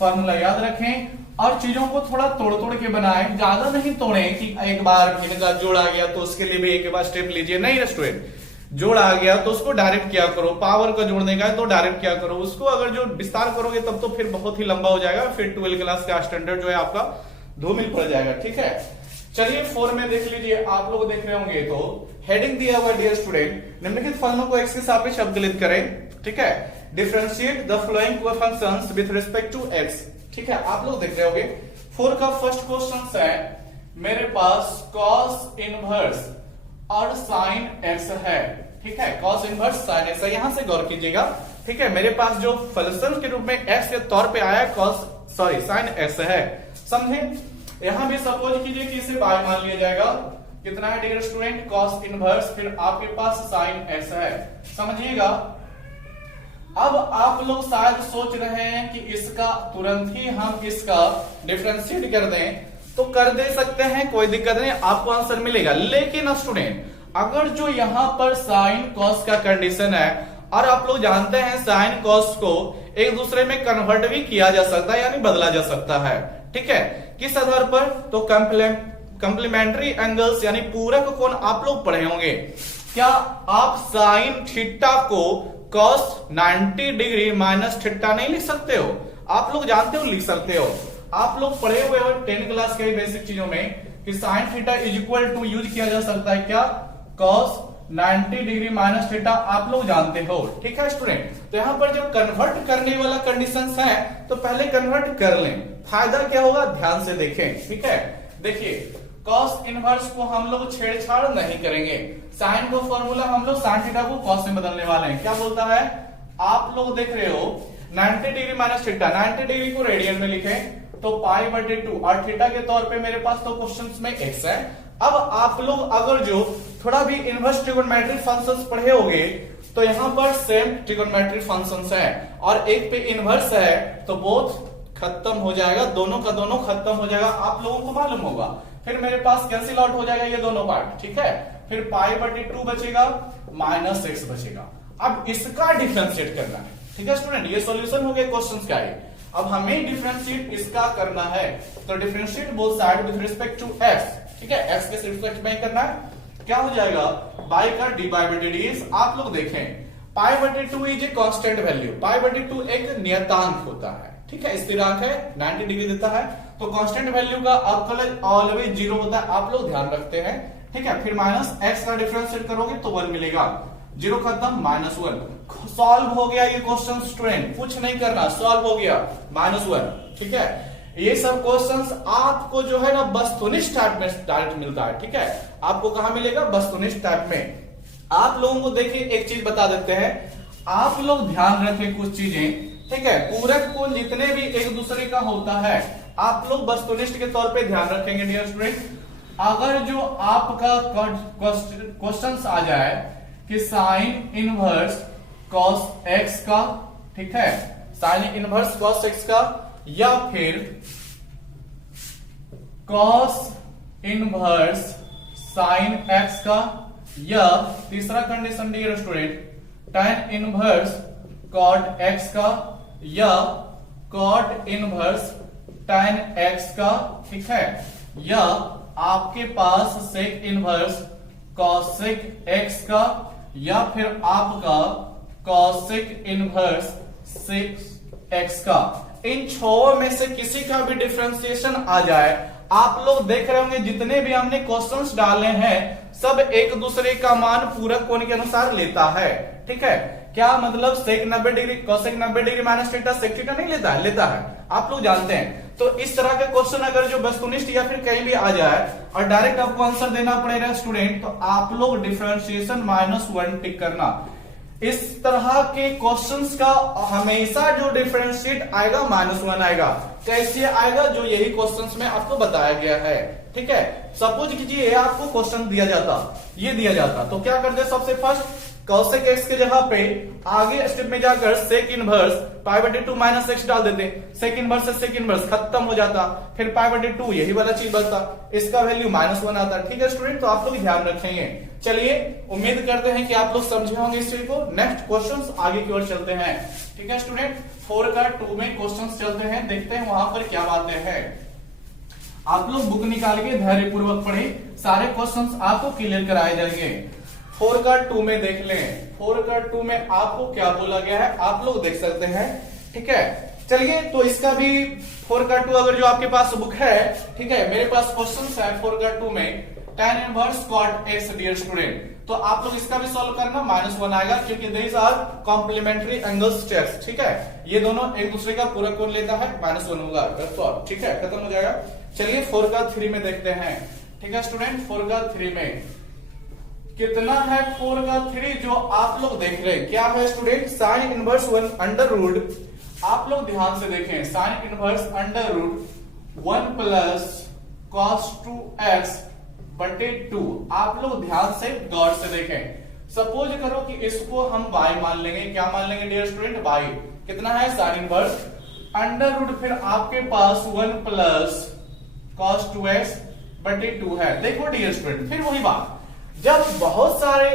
फार्मूला याद रखें और चीजों को थोड़ा तोड़ तोड़ के बनाएं, ज्यादा नहीं तोड़ें कि एक बार इनका जोड़ आ गया तो उसके लिए भी एक बार स्टेप लीजिए, नहीं स्टूडेंट। जोड़ आ गया तो उसको डायरेक्ट क्या करो, पावर का जोड़ने का है तो डायरेक्ट क्या करो, उसको अगर जो विस्तार करोगे तब तो फिर बहुत ही लंबा हो जाएगा, फिर 12वीं क्लास का स्टैंडर्ड जो है आपका धूमिल पड़ जाएगा, ठीक है। चलिए 4 में देख लीजिए, आप लोग देख रहे होंगे तो हेडिंग दिया हुआ डियर स्टूडेंट, निम्नलिखित फलनों को x के सापेक्ष अवकलित करें, ठीक है। Differentiate the following coefficients with respect to x, ठीक है। आप लोग देख रहे होंगे 4 का फर्स्ट क्वेश्चन है, मेरे पास cos इनवर्स और साइन x है, ठीक है। cos इनवर्स साइन x है, यहां से गौर कीजिएगा, ठीक है। मेरे पास जो फंक्शन के रूप में x के तौर पे आया साइन x है, समझे। यहां भी सपोज कीजिए कि इसे y मान लिया जाएगा, कितना है डियर स्टूडेंट, cos इनवर्स, फिर आपके पास साइन x है, समझिएगा। अब आप लोग शायद सोच रहे हैं कि इसका तुरंत ही हम इसका डिफरेंशिएट कर दें, तो कर दे सकते हैं, कोई दिक्कत नहीं, आपको आंसर मिलेगा। लेकिन स्टूडेंट, अगर जो यहां पर साइन कॉस का कंडीशन है, और आप लोग जानते हैं साइन कॉस को एक दूसरे में कन्वर्ट भी किया जा सकता है, यानी बदला जा सकता है, ठीक है। किस आधार पर, तो कंप्लीमेंट्री एंगल्स यानी पूरक कोण आप लोग पढ़े होंगे। क्या आप साइन थीटा को कॉस 90 डिग्री माइनस थीटा नहीं लिख सकते हो? आप लोग जानते हो, लिख सकते हो। आप लोग पढ़े हुए हो 10 क्लास के बेसिक चीजों में कि sine theta is equal to use किया जा सकता है क्या, कॉस 90 डिग्री माइनस थीटा, आप लोग जानते हो, ठीक है स्टूडेंट। तो यहां पर जब कन्वर्ट करने वाला कंडीशंस है तो पहले कन्वर्ट कर लें, फायदा क्या होगा ध्यान से देखें, ठीक है। देखिए कॉस इनवर्स को हम लोग छेड़छाड़ नहीं करेंगे, साइन को फॉर्मूला हम लोग साइन थीटा को कॉस में बदलने वाले हैं। क्या बोलता है, आप लोग देख रहे हो 90 डिग्री माइनस थीटा, 90 डिग्री को रेडियन में लिखें तो π/2, और थीटा के तौर पे मेरे पास तो क्वेश्चंस में x है। अब आप लोग अगर जो थोड़ा भी इनवर्स ट्रिगोनोमेट्रिक फंक्शंस पढ़े होंगे तो यहां पर सेम ट्रिगोनोमेट्रिक फंक्शंस है और एक पे इनवर्स है, तो बोथ खत्म हो जाएगा, दोनों का दोनों खत्म हो जाएगा, आप लोगों को मालूम होगा। फिर मेरे पास कैंसिल आउट हो जाएगा ये दोनों पार्ट, ठीक है। फिर π/2 बचेगा, माइनस x बचेगा। अब इसका डिफरेंशिएट करना है, ठीक है स्टूडेंट। ये सॉल्यूशन हो गया क्वेश्चन का ही। अब हमें डिफरेंशिएट इसका करना है, तो differentiate both side with respect to x, ठीक है। x के रिस्पेक्ट में करना है, क्या हो जाएगा, y का dy/dx। आप लोग देखें π/2 इज ए कांस्टेंट वैल्यू, π/2 एक नियतांक होता है, ठीक है, स्थिरांक है, 90 डिग्री देता है, तो कांस्टेंट वैल्यू का अवकलन ऑलवेज 0 होता है, आप लोग ध्यान रखते हैं, ठीक है। फिर माइनस x का डिफरेंशिएट करोगे तो 1 मिलेगा, 0 खत्म, -1। सॉल्व हो गया ये क्वेश्चन स्टूडेंट, कुछ नहीं करना, सॉल्व हो गया, -1, ठीक है। ये सब क्वेश्चंस आपको जो है ना वस्तुनिष्ठ टाइप में डायरेक्ट मिलता है, ठीक है। आपको कहां मिलेगा, वस्तुनिष्ठ टाइप में। आप लोगों को देखिए एक चीज बता देते हैं, आप लोग ध्यान रखें कुछ चीजें, ठीक है। पूरक कोण जितने भी एक दूसरे का होता है आप लोग वस्तुनिष्ठ के तौर पे ध्यान रखेंगे डियर स्टूडेंट। अगर जो आपका क्वेश्चन आ जाए कि साइन इनवर्स कॉस x का, ठीक है, साइन इनवर्स कॉस x का, या फिर कॉस इनवर्स साइन x का, या तीसरा condition dear student tan inverse cot x का, या कॉट इनवर्स tan x का, ठीक है, या आपके पास सेक इनवर्स कॉसेक x का, या फिर आपका कॉसेक इनवर्स सेक x का। इन 6 में से किसी का भी डिफरेंशिएशन आ जाए, आप लोग देख रहे होंगे जितने भी हमने क्वेश्चंस डाले हैं सब एक दूसरे का मान पूरक कोण के अनुसार लेता है, ठीक है। क्या मतलब sec 90 degree cosec 90 degree minus theta sec theta नहीं लेता है, लेता है, आप लोग जानते हैं। तो इस तरह के क्वेश्चन अगर जो वस्तुनिष्ठ या फिर कहीं भी आ जाए और डायरेक्ट आपको आंसर देना पड़ेगा स्टूडेंट, तो आप लोग डिफरेंशिएशन -1 टिक करना। इस तरह के क्वेश्चंस का हमेशा जो डिफरेंशिएट आएगा -1 आएगा। कैसे आएगा, जो यही क्वेश्चंस में आपको बताया गया है। ठीक है, सपोज कीजिए ये आपको क्वेश्चन दिया जाता तो क्या करते, सबसे फर्स्ट cosec x के जगह पे आगे स्टेप में जाकर sec इनवर्स π/2 माइनस x डाल देते, sec इनवर्स से sec इनवर्स खत्म हो जाता, फिर π/2 यही वाला चीज बचता, इसका वैल्यू -1 आता। ठीक है स्टूडेंट, तो आप लोग ध्यान रखेंगे। चलिए, उम्मीद करते हैं कि आप लोग समझे होंगे इस चीज को। नेक्स्ट क्वेश्चंस आगे की ओर चलते हैं। ठीक है स्टूडेंट, 4 का 2 में क्वेश्चंस चलते हैं, देखते हैं वहां पर क्या बातें हैं। आप लोग बुक निकाल के धैर्यपूर्वक पढ़े, सारे क्वेश्चंस आपको क्लियर कराए जाएंगे। 4 का 2 में देख लें, 4 का 2 में आपको क्या बोला गया है आप लोग देख सकते हैं। ठीक है, चलिए, तो इसका भी 4 का 2 अगर जो आपके पास बुक है, ठीक है, मेरे पास क्वेश्चंस है 4 का 2 में tan inverse cot x dear student. तो आप लोग इसका भी सॉल्व करना, -1 आएगा क्योंकि these are complementary angles test. ठीक है, ये दोनों एक दूसरे का पूरा कोण लेता है, -1 होगा। ठीक है, खत्म हो जाएगा। चलिए 4 का 3 में देखते हैं। ठीक है स्टूडेंट, 4 का 3 में कितना है 4 का 3 जो आप लोग देख रहे हैं, क्या है student, sine inverse 1 under root. आप लोग ध्यान से देखें, sine inverse under root 1 plus cos 2x बटे 2। आप लोग ध्यान से गौर से देखें। सपोज करो कि इसको हम y मान लेंगे, क्या मान लेंगे डियर स्टूडेंट, y कितना है साइन इनवर्स अंडर रूट, फिर आपके पास 1 प्लस cos 2x बटे 2 है। देखो डियर स्टूडेंट, फिर वही बात, जब बहुत सारे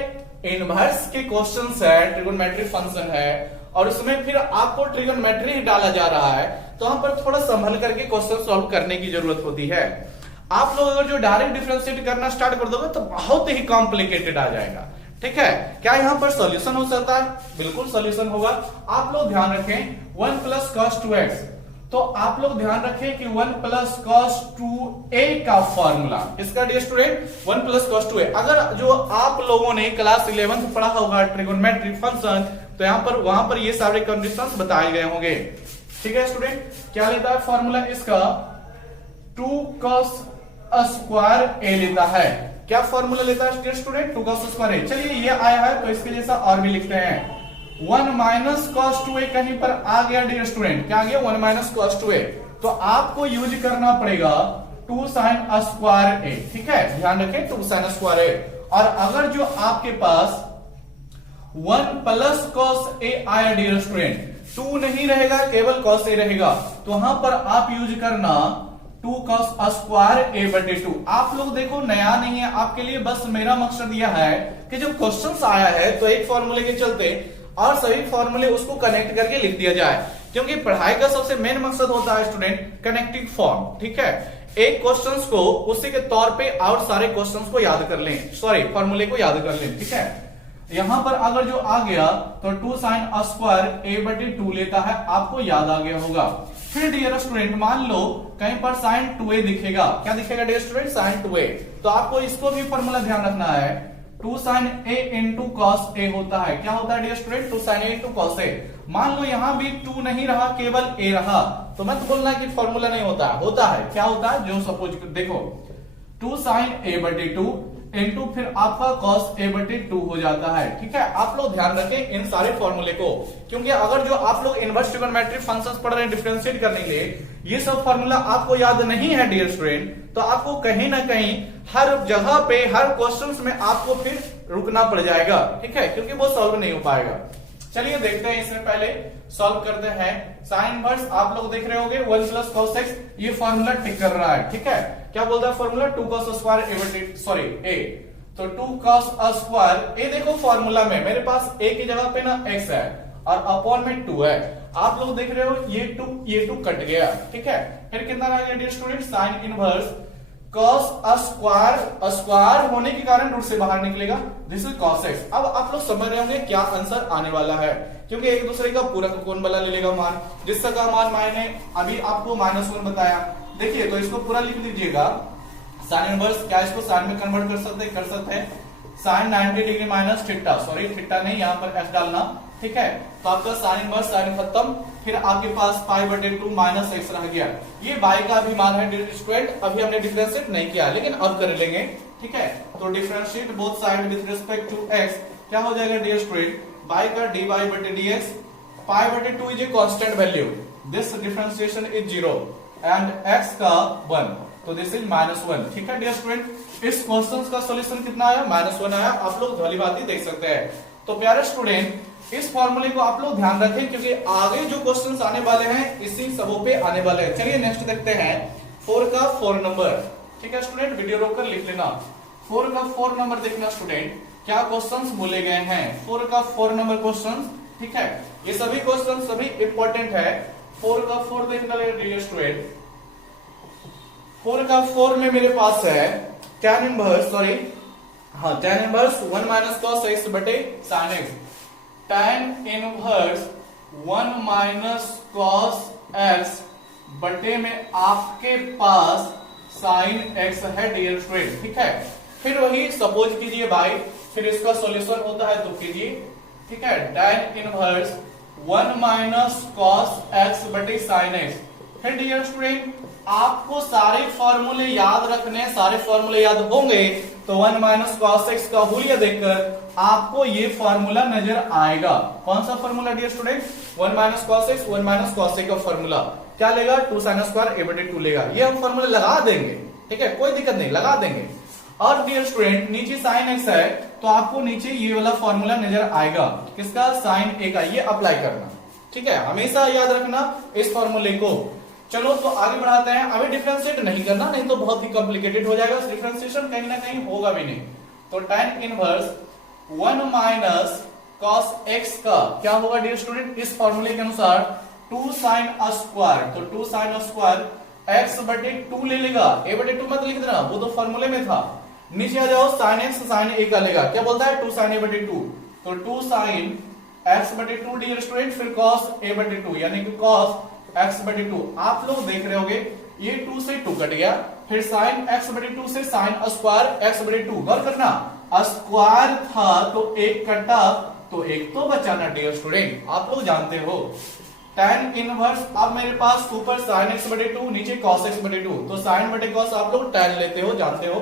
इनवर्स के क्वेश्चंस है, ट्रिगोनोमेट्रिक फंक्शन है और उसमें फिर आपको ट्रिगोनोमेट्री ही डाला जा रहा है, तो वहां पर थोड़ा संभल करके क्वेश्चन सॉल्व करने की जरूरत होती है। आप लोग अगर जो डायरेक्ट डिफरेंशिएट करना स्टार्ट कर दोगे तो बहुत ही कॉम्प्लिकेटेड आ जाएगा। ठीक है, क्या यहां पर सॉल्यूशन हो सकता है, बिल्कुल सॉल्यूशन होगा। आप लोग ध्यान रखें 1 प्लस cos 2x, तो आप लोग ध्यान रखें कि 1 प्लस cos 2a का फॉर्मूला, इसका dear student 1 plus cos 2a, अगर जो आप लोगों ने क्लास 11th पढ़ा होगा ट्रिगोनोमेट्रिक फंक्शन, तो यहां पर वहां पर ये सारे कंडीशंस बताए गए होंगे। ठीक है स्टूडेंट, क्या लेता है फॉर्मूला इसका 2 cos स्क्वायर a लेता है। क्या फॉर्मूला लेता है dear student, 2 cos square a। चलिए ये आया है तो इसके जैसा और भी लिखते हैं, 1 माइनस cos 2a कहीं पर आ गया डियर स्टूडेंट, क्या आ गया 1 माइनस cos 2a, तो आपको यूज करना पड़ेगा 2 sin स्क्वायर a। ठीक है, ध्यान रखें 2 sin स्क्वायर a। और अगर जो आपके पास 1 प्लस cos a आया डियर स्टूडेंट, 2 नहीं रहेगा केवल cos a रहेगा, तो वहां पर आप यूज करना 2 cos स्क्वायर a बटे 2। आप लोग देखो नया नहीं है आपके लिए, बस मेरा मकसद यह है कि जो क्वेश्चंस आया है तो एक फॉर्मूले के चलते और सभी फॉर्मूले उसको कनेक्ट करके लिख दिया जाए, क्योंकि पढ़ाई का सबसे मेन मकसद होता है स्टूडेंट कनेक्टिंग फॉर्म। ठीक है, एक क्वेश्चंस को उसी के तौर पे और सारे क्वेश्चंस को याद कर लें, सॉरी फॉर्मूले को याद कर लें। ठीक है, यहां पर अगर जो आ गया तो 2 sin स्क्वायर a बटे 2 लेता है, आपको याद आ गया होगा। फिर डियर स्टूडेंट मान लो कहीं पर sin 2a दिखेगा, क्या दिखेगा डियर स्टूडेंट, sin 2a, तो आपको इसको भी फॉर्मूला ध्यान रखना है, 2 sin a into cos a होता है, क्या होता है dear student, 2 sin a into cos a। मान लो यहां भी 2 नहीं रहा केवल a रहा, तो मत बोलना कि फॉर्मूला नहीं होता है, होता है। क्या होता है, जो सपोज देखो 2 sin a बटे 2 इंटू फिर आपका cos a बटे 2 हो जाता है। ठीक है, आप लोग ध्यान रखें इन सारे फॉर्मूले को, क्योंकि अगर जो आप लोग इनवर्स ट्रिगोनोमेट्रिक फंक्शंस पढ़ रहे हैं डिफरेंशिएट करने के लिए, ये सब फॉर्मूला आपको याद नहीं है डियर स्टूडेंट, तो आपको कहीं ना कहीं हर जगह पे हर क्वेश्चंस में आपको फिर रुकना पड़ जाएगा। ठीक है, क्योंकि वो सॉल्व नहीं हो पाएगा। चलिए देखते हैं, इसमें पहले सॉल्व करते हैं। साइन इनवर्स आप लोग देख रहे होंगे 1 प्लस cos x, ये फॉर्मूला टिक कर रहा है। ठीक है, क्या बोलता है फॉर्मूला 2 cos स्क्वायर a बटे सॉरी a, तो 2 cos स्क्वायर a, देखो फॉर्मूला में मेरे पास a की जगह पे ना x है और अपॉन में 2 है। आप लोग देख रहे हो ये 2 कट गया। ठीक है, फिर कितना रह गया dear student, sine inverse cos square होने के कारण रूट से बाहर निकलेगा, दिस इज cos x। अब आप लोग समझ रहे होंगे क्या आंसर आने वाला है, क्योंकि एक दूसरे का पूरा कोण वाला ले लेगा मान, जिसका मान मैंने अभी आपको -1 बताया। देखिए तो इसको पूरा लिख दीजिएगा, साइन इनवर्स, क्या इसको साइन में कन्वर्ट कर सकते हैं, sine 90 degree minus theta, sorry theta नहीं, यहां पर s डालना। ठीक है, तो आपका साइन इनवर्स साइन खत्म, फिर आपके पास पाई बटे 2 माइनस x रह गया। ये y का भी मान है डियर स्टूडेंट, अभी हमने डिफरेंशिएट नहीं किया लेकिन अब कर लेंगे। ठीक है, तो differentiate both side with respect to x, क्या हो जाएगा डियर स्टूडेंट, y का dy बटे dx, पाई बटे 2 is a constant value, this differentiation is 0 and x का 1, तो दिस इज -1। ठीक है डियर स्टूडेंट, इस क्वेश्चन का सॉल्यूशन कितना आया? -1 आया। आप लोग भली भांति देख सकते हैं। तो प्यारे स्टूडेंट, इस फॉर्मूले को आप लोग ध्यान रखें क्योंकि आगे जो क्वेश्चंस आने वाले हैं इसी सबों पे आने वाले हैं। चलिए नेक्स्ट देखते हैं 4 का 4 नंबर। ठीक है स्टूडेंट, वीडियो रोककर लिख लेना। 4 का 4 नंबर देखना स्टूडेंट, क्या क्वेश्चंस बोले गए हैं 4 का 4 नंबर क्वेश्चंस। ठीक है, ये सभी क्वेश्चन सभी इंपॉर्टेंट है। 4 का 4 देखना डियर स्टूडेंट। 4 का 4 में मेरे पास है tan इनवर्स, सॉरी हाँ tan inverse 1 minus cos x बटे sin x। tan inverse 1 minus cos x बटे में आपके पास sin x है डियर स्टूडेंट। ठीक है, फिर वही सपोज कीजिए भाई, फिर इसका सॉल्यूशन होता है तो कीजिए। ठीक है, tan inverse 1 minus cos x बटे sin x। फिर डियर स्टूडेंट, आपको सारे फॉर्मूले याद रखने, सारे फॉर्मूले याद होंगे तो 1 माइनस cos x का हुलिया देखकर आपको ये फॉर्मूला नजर आएगा। कौन सा formula dear student? 1 minus cos x, 1 minus cos x का फॉर्मूला क्या लेगा? 2 sin स्क्वायर a बटे 2 लेगा। ये हम फॉर्मूला लगा देंगे। ठीक है, कोई दिक्कत नहीं, लगा देंगे। और डियर स्टूडेंट, नीचे sin x है तो आपको नीचे ये वाला फॉर्मूला नजर आएगा, किसका? sin a का। ये अप्लाई करना। ठीक है, हमेशा याद रखना इस फॉर्मूले को। चलो तो आगे बढ़ाते हैं। अभी डिफरेंशिएट नहीं करना, नहीं तो बहुत ही कॉम्प्लिकेटेड हो जाएगा, डिफरेंशिएशन कहीं ना कहीं होगा भी नहीं। तो tan inverse 1 minus cos x का क्या होगा डियर स्टूडेंट? इस फॉर्मूले के अनुसार 2 sin स्क्वायर, तो 2 sin स्क्वायर x बटे 2 ले लेगा, a बटे 2 मत लिख देना, वो तो फॉर्मूले में था। नीचे आ जाओ, sin x sin a का लेगा, क्या बोलता है? 2 sin a बटे 2, तो 2 sin x बटे 2 डियर स्टूडेंट, फिर cos a बटे 2 यानी कि cos x बटे 2। आप लोग देख रहे होगे ये 2 से 2 कट गया, फिर sin x बटे 2 से sin स्क्वायर x बटे 2। गौर करना, स्क्वायर था तो एक कटा तो एक तो बचाना डियर स्टूडेंट, आप लोग जानते हो। tan इनवर्स, अब मेरे पास ऊपर sin x बटे 2, नीचे cos x बटे 2, तो sin बटे cos आप लोग tan लेते हो, जानते हो,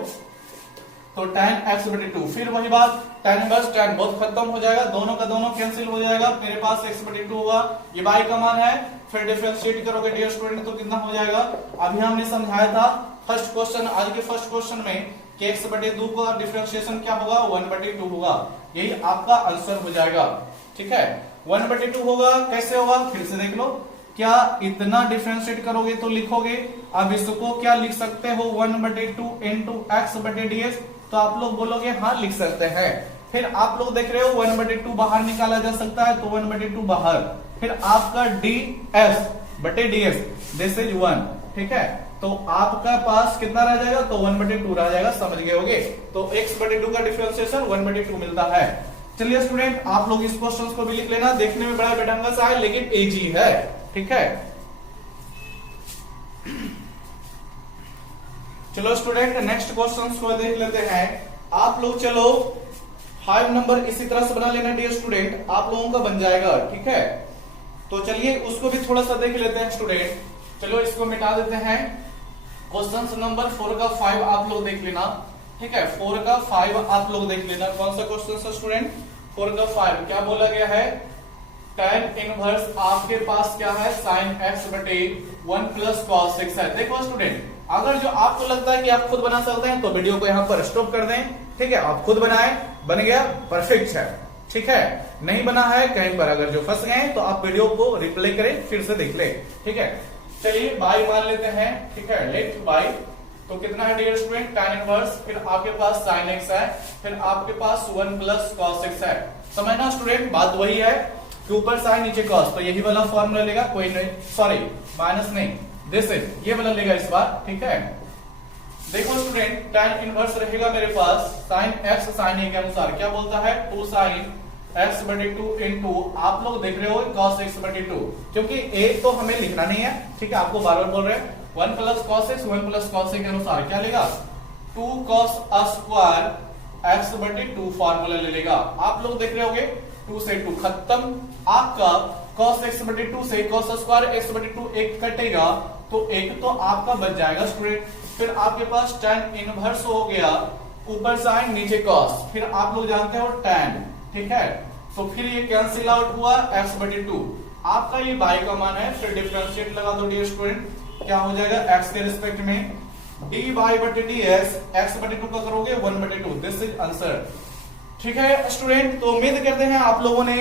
तो tan x बटे 2। फिर वही बात, tan इनवर्स tan बहुत खत्म हो जाएगा, दोनों का दोनों कैंसिल हो जाएगा, मेरे पास x बटे 2 होगा, ये y का मान है। फिर डिफरेंशिएट करोगे डियर स्टूडेंट तो कितना हो जाएगा? अभी हमने समझाया था फर्स्ट क्वेश्चन, आज के फर्स्ट क्वेश्चन में कि x बटे 2 का डिफरेंशिएशन क्या होगा? 1 बटे 2 होगा। यही आपका आंसर हो जाएगा। ठीक है, 1 बटे 2 होगा। कैसे होगा फिर से देख लो, क्या इतना डिफरेंशिएट करोगे तो लिखोगे, अब इसको क्या लिख सकते हो? 1 बटे 2 इंटू एक्स बटे dx, तो आप लोग बोलोगे हाँ लिख सकते हैं। फिर आप लोग देख रहे हो 1 बटे 2 बाहर निकाला जा सकता है, तो 1 बटे 2 बाहर, फिर आपका ds बटे dx, दिस इज 1। ठीक है, तो आपका पास कितना रह जाएगा? तो 1 बटे 2 रह जाएगा, समझ गए होगे। तो x बटे 2 का डिफरेंशिएशन 1 बटे 2 मिलता है। चलिए स्टूडेंट, आप लोग इस क्वेश्चन को भी लिख लेना, देखने में बड़ा बेढंगा सा है लेकिन इजी है। ठीक है, चलो स्टूडेंट नेक्स्ट क्वेश्चन को देख लेते हैं। आप लोग चलो 5 नंबर इसी तरह से बना लेना डियर स्टूडेंट, आप लोगों का बन जाएगा। ठीक है, तो चलिए उसको भी थोड़ा सा देख लेते हैं स्टूडेंट। चलो इसको मिटा देते हैं। क्वेश्चन नंबर 4 का 5 आप लोग देख लेना। ठीक है, 4 का 5 आप लोग देख लेना। कौन सा क्वेश्चन है स्टूडेंट? 4 का 5 क्या बोला गया है? tan इनवर्स आपके पास क्या है? sin x बटे 1 प्लस cos x है। देखो स्टूडेंट, अगर जो आपको लगता है कि आप खुद बना सकते हैं तो वीडियो को यहाँ पर स्टॉप कर दें। ठीक है, आप खुद बनाए, बन गया, परफेक्ट है। ठीक है, नहीं बना है कहीं पर अगर जो फंस गए तो आप वीडियो को रिप्ले करें, फिर से देख ले। ठीक है, चलिए बाई मान लेते हैं। ठीक है, लेट बाई, तो कितना है डियर स्टूडेंट? tan इनवर्स, फिर आपके पास sin x है, फिर आपके पास 1 प्लस cos x है। समझना स्टूडेंट, बात वही है कि ऊपर sin नीचे cos, तो यही वाला फॉर्मूला लेगा, कोई नहीं, सॉरी माइनस नहीं, दिस इज ये वाला लेगा इस बार। ठीक है, देखो स्टूडेंट, tan इनवर्स रहेगा मेरे पास sin x sin a के अनुसार, क्या बोलता है? 2 sin x बटे 2 इंटू, आप लोग देख रहे हो cos x बटे 2, क्योंकि a तो हमें लिखना नहीं है। ठीक है, आपको बार बार बोल रहे हैं 1 plus cos x 1 plus cos a के अनुसार क्या लेगा? 2 cos स्क्वायर x बटे 2 फॉर्मूला ले लेगा। आप लोग देख रहे होगे 2 से 2 खत्म, आपका cos x बटे 2 से cos स्क्वायर x बटे 2 एक कटेगा, तो एक तो आपका बच जाएगा स्टूडेंट। फिर आपके पास tan इनवर्स हो गया, ऊपर sin नीचे cos, फिर आप लोग जानते हो tan। ठीक है, तो फिर ये कैंसिल आउट हुआ x/2। आपका ये y का मान है, फिर डिफरेंशिएट लगा दो डियर स्टूडेंट, क्या हो जाएगा x के रिस्पेक्ट में dy/dx, x/2 का करोगे 1/2। This is answer. ठीक है स्टूडेंट, तो उम्मीद करते हैं आप लोगों ने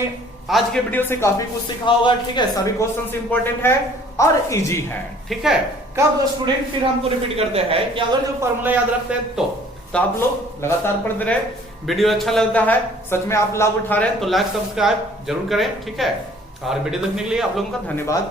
आज के वीडियो से काफी कुछ सीखा होगा। ठीक है, सभी क्वेश्चंस इंपॉर्टेंट है और इजी है। ठीक है, कब स्टूडेंट फिर हमको रिपीट करते हैं कि अगर जो फॉर्मूला याद रखते हैं तो आप लोग लगातार पढ़ते रहे। वीडियो अच्छा लगता है, सच में आप लाभ उठा रहे हैं तो लाइक सब्सक्राइब जरूर करें। ठीक है, और वीडियो देखने के लिए आप लोगों का धन्यवाद।